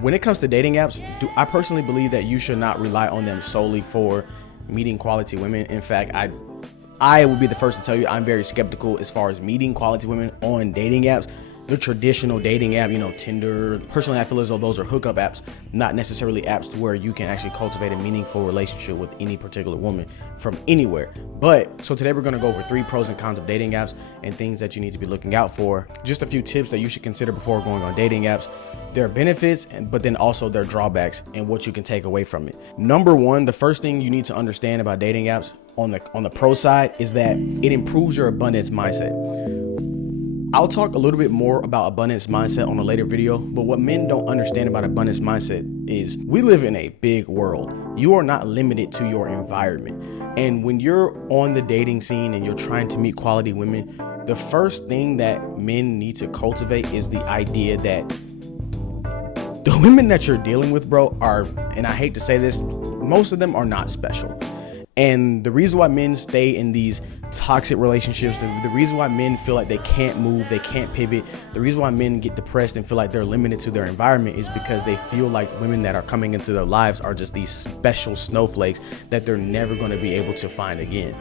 When it comes to dating apps, I personally believe that you should not rely on them solely for meeting quality women. In fact, I would be the first to tell you I'm very skeptical as far as meeting quality women on dating apps. The traditional dating app, Tinder. Personally, I feel as though those are hookup apps, not necessarily apps where you can actually cultivate a meaningful relationship with any particular woman from anywhere. So today we're going to go over 3 pros and cons of dating apps and things that you need to be looking out for. Just a few tips that you should consider before going on dating apps. There are benefits, but then also there are drawbacks and what you can take away from it. Number 1, the first thing you need to understand about dating apps on the pro side is that it improves your abundance mindset. I'll talk a little bit more about abundance mindset on a later video, but what men don't understand about abundance mindset is we live in a big world. You are not limited to your environment. And when you're on the dating scene and you're trying to meet quality women, the first thing that men need to cultivate is the idea that the women that you're dealing with, bro, are, and I hate to say this, most of them are not special. And the reason why men stay in these toxic relationships, the reason why men feel like they can't move, they can't pivot, the reason why men get depressed and feel like they're limited to their environment is because they feel like women that are coming into their lives are just these special snowflakes that they're never going to be able to find again.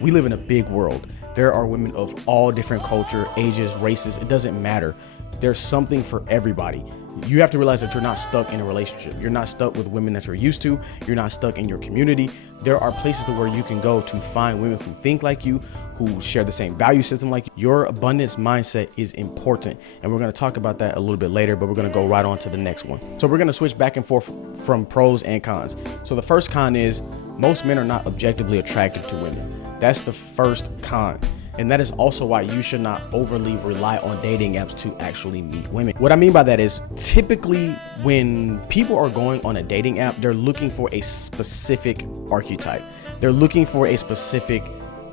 We live in a big world. There are women of all different culture, ages, races. It doesn't matter. There's something for everybody. You have to realize that you're not stuck in a relationship. You're not stuck with women that you're used to. You're not stuck in your community. There are places to where you can go to find women who think like you, who share the same value system like you. Your abundance mindset is important. And we're going to talk about that a little bit later, but we're going to go right on to the next one. So we're going to switch back and forth from pros and cons. So the first con is most men are not objectively attractive to women. That's the first con. And that is also why you should not overly rely on dating apps to actually meet women. What I mean by that is typically when people are going on a dating app, they're looking for a specific archetype. They're looking for a specific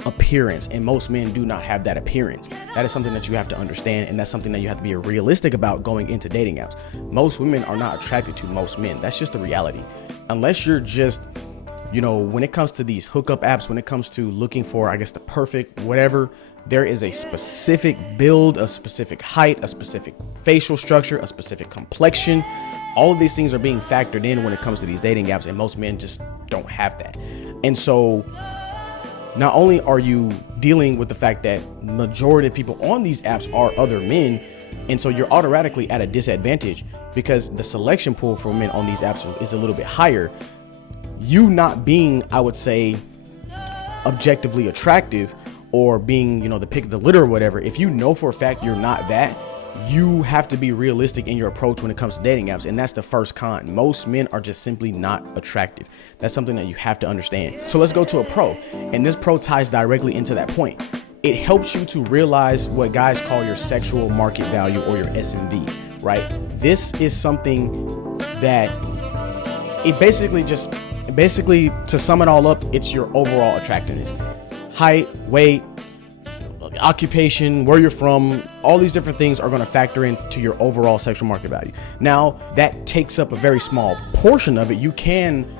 appearance, and most men do not have that appearance. That is something that you have to understand, and that's something that you have to be realistic about going into dating apps. Most women are not attracted to most men. That's just the reality. Unless you're just, when it comes to these hookup apps, when it comes to looking for, the perfect whatever, there is a specific build, a specific height, a specific facial structure, a specific complexion. All of these things are being factored in when it comes to these dating apps, and most men just don't have that. And so not only are you dealing with the fact that majority of people on these apps are other men, and so you're automatically at a disadvantage because the selection pool for men on these apps is a little bit higher. You not being, I would say, objectively attractive or being, the pick of the litter or whatever, if you know for a fact you're not that, you have to be realistic in your approach when it comes to dating apps. And that's the first con. Most men are just simply not attractive. That's something that you have to understand. So let's go to a pro. And this pro ties directly into that point. It helps you to realize what guys call your sexual market value or your SMV, right? This is something that it basically, to sum it all up, it's your overall attractiveness. Height, weight, occupation, where you're from, all these different things are going to factor into your overall sexual market value. Now, that takes up a very small portion of it. You can,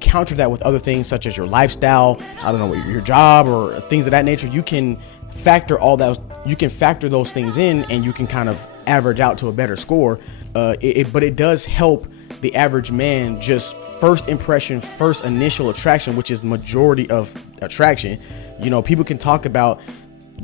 counter that with other things such as your lifestyle, your job or things of that nature. You can factor all that. You can factor those things in and you can kind of average out to a better score. But it does help the average man just first impression, first initial attraction, which is the majority of attraction. People can talk about,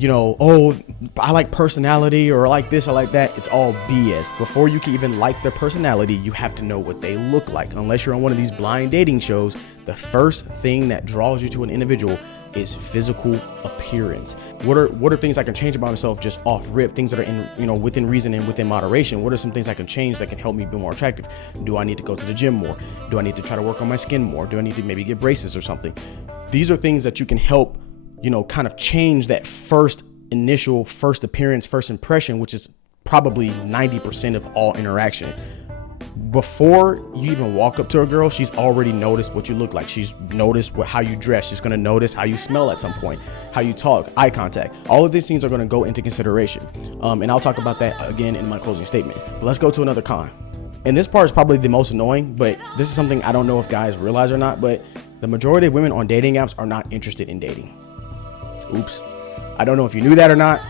oh, I like personality or I like this, I like that. It's all BS. Before you can even like their personality, you have to know what they look like. Unless you're on one of these blind dating shows, the first thing that draws you to an individual is physical appearance. What are things I can change about myself just off rip, things that are in, within reason and within moderation? What are some things I can change that can help me be more attractive? Do I need to go to the gym more? Do I need to try to work on my skin more? Do I need to maybe get braces or something? These are things that you can help, kind of change that first appearance, first impression, which is probably 90% of all interaction. Before you even walk up to a girl, she's already noticed what you look like. She's noticed how you dress. She's going to notice how you smell at some point, how you talk, eye contact. All of these things are going to go into consideration. And I'll talk about that again in my closing statement. But let's go to another con. And this part is probably the most annoying, but this is something I don't know if guys realize or not, but the majority of women on dating apps are not interested in dating. Oops. I don't know if you knew that or not.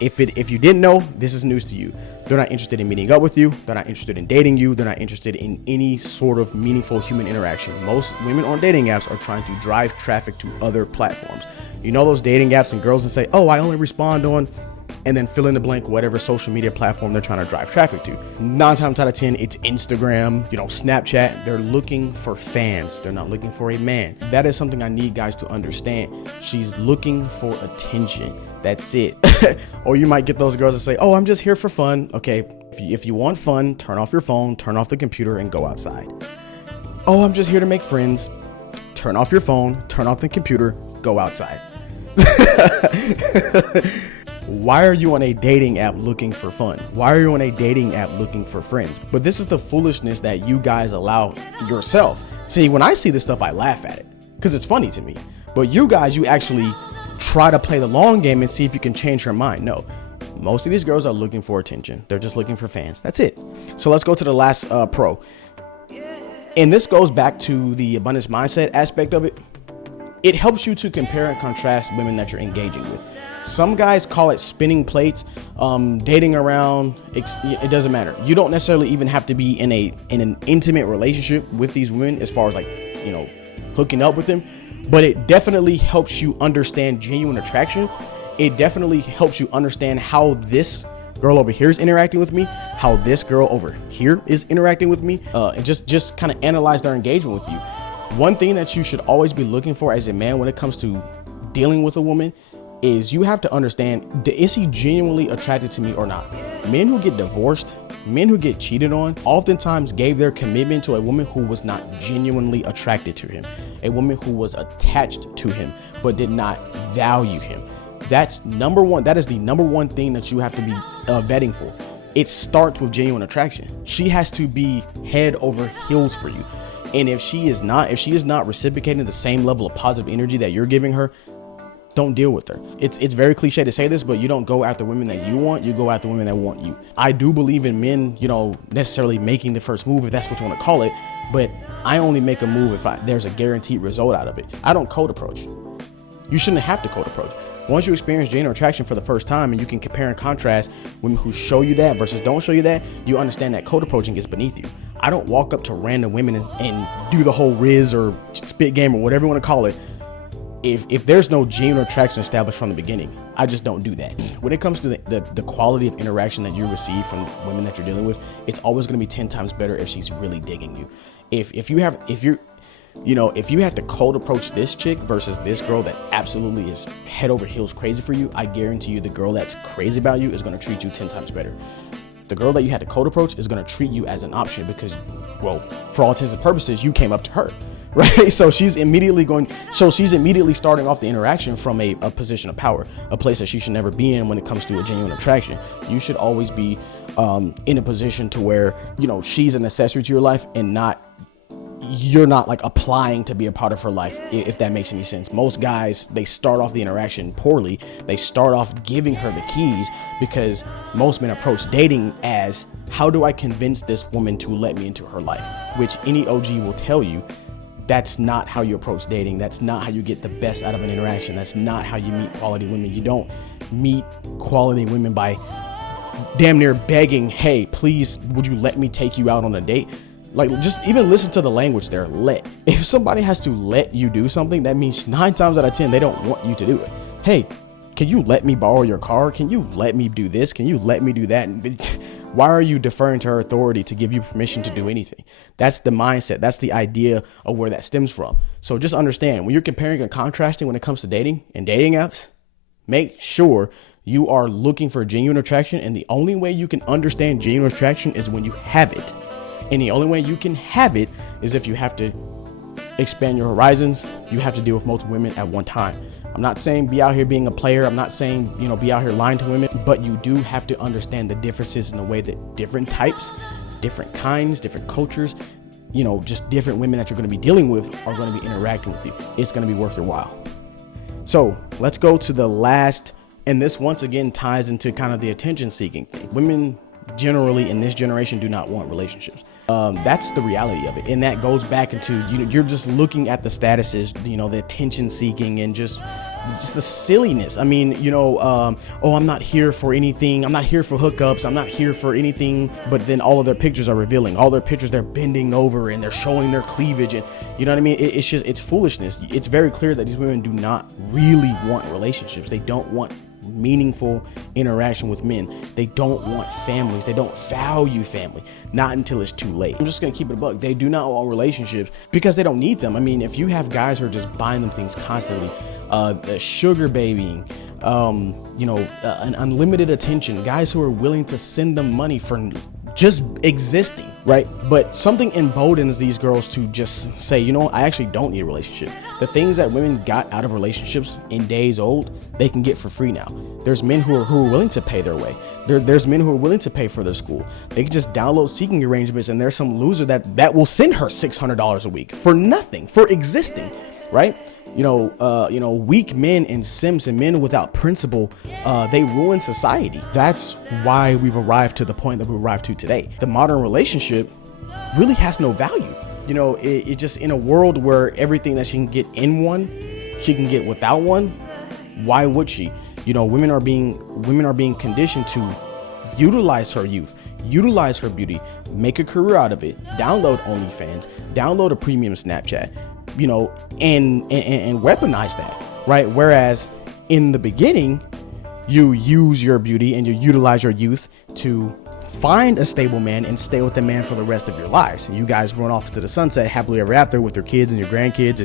If you didn't know, this is news to you. They're not interested in meeting up with you. They're not interested in dating you. They're not interested in any sort of meaningful human interaction. Most women on dating apps are trying to drive traffic to other platforms. You know those dating apps and girls that say, oh, I only respond on, and then fill in the blank, whatever social media platform they're trying to drive traffic to. 9 times out of 10, it's Instagram, Snapchat. They're looking for fans. They're not looking for a man. That is something I need guys to understand. She's looking for attention. That's it. Or you might get those girls that say, oh, I'm just here for fun. Okay, if you want fun, turn off your phone, turn off the computer, and go outside. Oh, I'm just here to make friends. Turn off your phone, turn off the computer, go outside. Why are you on a dating app looking for fun? Why are you on a dating app looking for friends? But this is the foolishness that you guys allow yourself. See, when I see this stuff, I laugh at it because it's funny to me. But you guys, you actually try to play the long game and see if you can change her mind. No, most of these girls are looking for attention. They're just looking for fans. That's it. So let's go to the last pro. And this goes back to the abundance mindset aspect of it. It helps you to compare and contrast women that you're engaging with. Some guys call it spinning plates, dating around. It doesn't matter. You don't necessarily even have to be in an intimate relationship with these women as far as hooking up with them. But it definitely helps you understand genuine attraction. It definitely helps you understand how this girl over here is interacting with me, how this girl over here is interacting with me, and just kind of analyze their engagement with you. One thing that you should always be looking for as a man when it comes to dealing with a woman is you have to understand, is he genuinely attracted to me or not? Men who get divorced, men who get cheated on, oftentimes gave their commitment to a woman who was not genuinely attracted to him, a woman who was attached to him, but did not value him. That's number one. That is the number one thing that you have to be vetting for. It starts with genuine attraction. She has to be head over heels for you. And if she is not reciprocating the same level of positive energy that you're giving her, don't deal with her. It's very cliche to say this, but you don't go after women that you want, you go after women that want you. I do believe in men, necessarily making the first move, if that's what you want to call it, but I only make a move if there's a guaranteed result out of it. I don't cold approach. You shouldn't have to cold approach. Once you experience genuine attraction for the first time and you can compare and contrast women who show you that versus don't show you that, you understand that cold approaching is beneath you. I don't walk up to random women and do the whole Riz or spit game or whatever you want to call it. If there's no genuine attraction established from the beginning, I just don't do that. When it comes to the quality of interaction that you receive from women that you're dealing with, it's always going to be 10 times better if she's really digging you. If you have to cold approach this chick versus this girl that absolutely is head over heels crazy for you, I guarantee you the girl that's crazy about you is going to treat you 10 times better. The girl that you had to cold approach is going to treat you as an option because, well, for all intents and purposes, you came up to her, right? So she's immediately starting off the interaction from a position of power, a place that she should never be in when it comes to a genuine attraction. You should always be in a position to where, she's an accessory to your life and you're not like applying to be a part of her life, if that makes any sense. Most guys, they start off the interaction poorly. They start off giving her the keys because most men approach dating as, how do I convince this woman to let me into her life? Which any OG will tell you, that's not how you approach dating. That's not how you get the best out of an interaction. That's not how you meet quality women. You don't meet quality women by damn near begging, hey, please, would you let me take you out on a date? Like, just even listen to the language there, let. If somebody has to let you do something, that means 9 times out of 10, they don't want you to do it. Hey, can you let me borrow your car? Can you let me do this? Can you let me do that? Why are you deferring to her authority to give you permission to do anything? That's the mindset. That's the idea of where that stems from. So just understand, when you're comparing and contrasting when it comes to dating and dating apps, make sure you are looking for genuine attraction. And the only way you can understand genuine attraction is when you have it. And the only way you can have it is if you have to expand your horizons. You have to deal with multiple women at one time. I'm not saying be out here being a player. I'm not saying, be out here lying to women, but you do have to understand the differences in the way that different types, different kinds, different cultures, just different women that you're going to be dealing with are going to be interacting with you. It's going to be worth your while. So let's go to the last, and this once again ties into kind of the attention seeking thing. Women generally in this generation do not want relationships. That's the reality of it. And that goes back into, you're just looking at the statuses, the attention seeking and just the silliness. I mean, oh, I'm not here for anything. I'm not here for hookups. I'm not here for anything. But then all of their pictures are revealing. All their pictures, they're bending over and they're showing their cleavage. And you know what I mean? It's foolishness. It's very clear that these women do not really want relationships. They don't want meaningful interaction with men. They don't want families. They don't value family, not until it's too late. I'm just gonna keep it a buck. They do not want relationships because they don't need them. I mean, if you have guys who are just buying them things constantly, sugar babying, an unlimited attention, guys who are willing to send them money for just existing, right? But something emboldens these girls to just say, I actually don't need a relationship. The things that women got out of relationships in days old, they can get for free now. There's men who are willing to pay their way. There's men who are willing to pay for their school. They can just download seeking arrangements, and there's some loser that will send her $600 a week for nothing, for existing, right? Weak men and simps and men without principle, they ruin society. That's why we've arrived to the point that we arrived to today. The modern relationship really has no value. It just, in a world where everything that she can get in one, she can get without one. Why would she? Women are being conditioned to utilize her youth, utilize her beauty, make a career out of it, download OnlyFans, download a premium Snapchat, and weaponize that, right? Whereas in the beginning, you use your beauty and you utilize your youth to find a stable man and stay with the man for the rest of your lives. And you guys run off to the sunset happily ever after with your kids and your grandkids,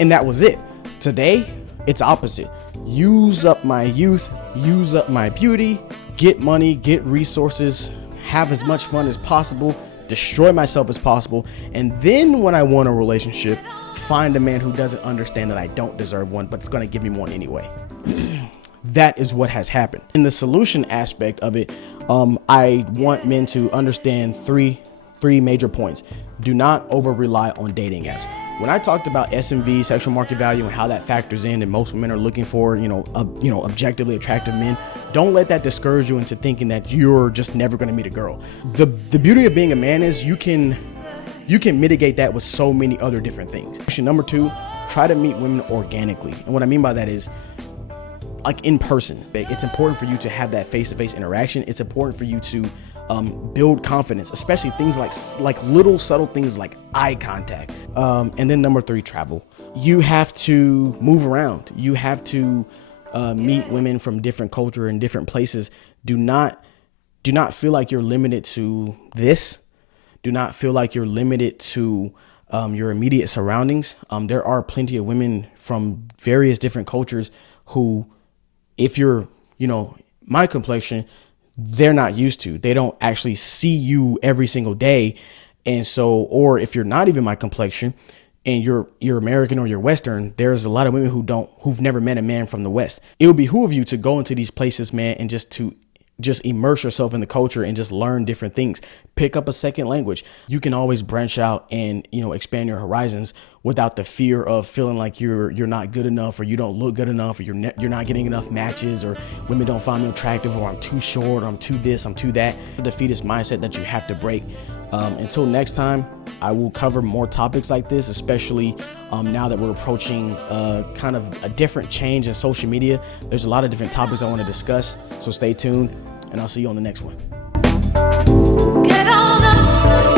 and that was it. Today, it's opposite. Use up my youth, use up my beauty, get money, get resources, have as much fun as possible, destroy myself as possible, and then when I want a relationship, find a man who doesn't understand that I don't deserve one, but it's going to give me one anyway. That is what has happened. In the solution aspect of it, I want men to understand three major points. Do not over rely on dating apps. When I talked about SMV, sexual market value, and how that factors in, and most women are looking for, objectively attractive men, don't let that discourage you into thinking that you're just never going to meet a girl. The beauty of being a man is you can mitigate that with so many other different things. Question number 2, try to meet women organically. And what I mean by that is, like, in person. It's important for you to have that face-to-face interaction. It's important for you to build confidence, especially things like little subtle things like eye contact. And then number 3, travel. You have to move around. You have to meet women from different culture and different places. Do not feel like you're limited to this. Do not feel like you're limited to your immediate surroundings. There are plenty of women from various different cultures who, if you're, my complexion, they're not used to. They don't actually see you every single day. And so, or if you're not even my complexion and you're American or you're Western, there's a lot of women who've never met a man from the West. It would behoove you to go into these places, man, and just immerse yourself in the culture and just learn different things. Pick up a second language. You can always branch out and, expand your horizons without the fear of feeling like you're not good enough, or you don't look good enough, or you're not getting enough matches, or women don't find me attractive, or I'm too short, or I'm too this, I'm too that. The defeatist mindset that you have to break. Until next time, I will cover more topics like this, especially now that we're approaching kind of a different change in social media. There's a lot of different topics I want to discuss, so stay tuned, and I'll see you on the next one. Get on up.